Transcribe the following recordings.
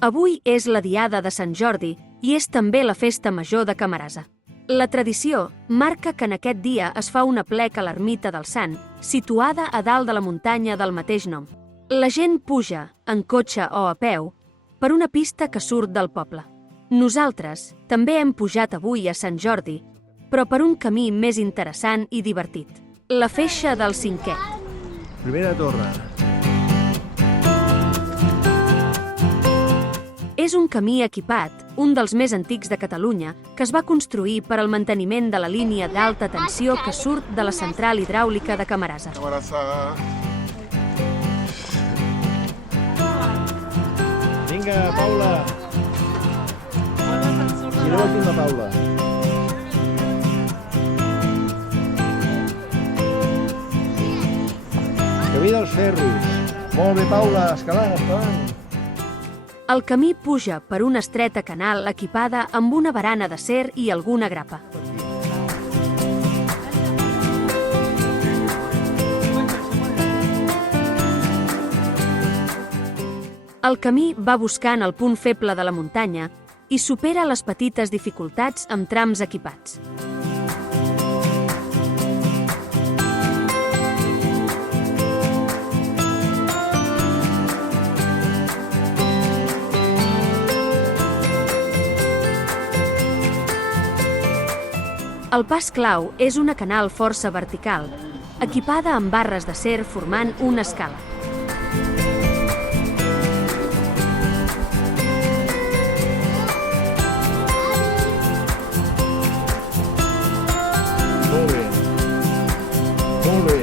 Avui és la diada de Sant Jordi i és també la festa major de Camarasa. La tradició marca que en aquest dia es fa un aplec a l'ermita del Sant, situada a dalt de la muntanya del mateix nom. La gent puja, en cotxe o a peu, per una pista que surt del poble. Nosaltres també hem pujat avui a Sant Jordi, però per un camí més interessant i divertit. La feixa del Cinquet. Primera torre. És un camí equipat, un dels més antics de Catalunya, que es va construir per al manteniment de la línia d'alta tensió que surt de la central hidràulica de Camarasa. Vinga, Paula. Mireu aquí una Paula. Camí dels ferros. Molt bé, Paula, escalant, escalant. El camí puja per una estreta canal equipada amb una barana d'acer i alguna grapa. El camí va buscant el punt feble de la muntanya i supera les petites dificultats amb trams equipats. El pas clau és una canal força vertical, equipada amb barres d'acer formant una escala. Molt bé. Molt bé.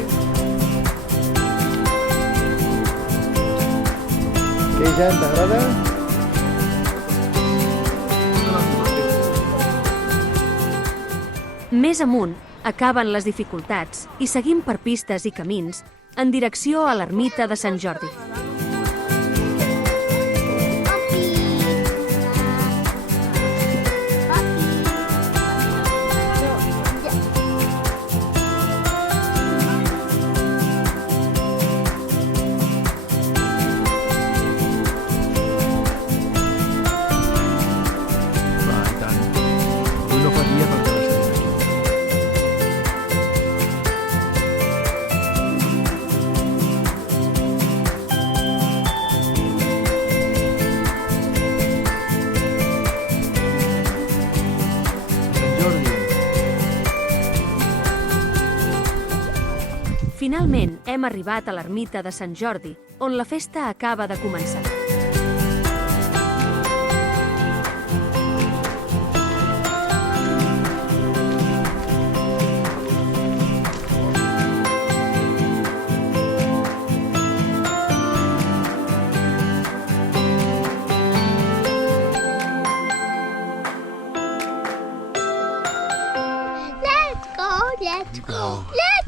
Què, Jan, t'agrada? Més amunt acaben les dificultats i seguim per pistes i camins en direcció a l'ermita de Sant Jordi. Va, i tant. Avui no fa dia perquè l'estem aquí. Sant Jordi. Finalment hem arribat a l'ermita de Sant Jordi, on la festa acaba de començar. Let's go, let's go, let's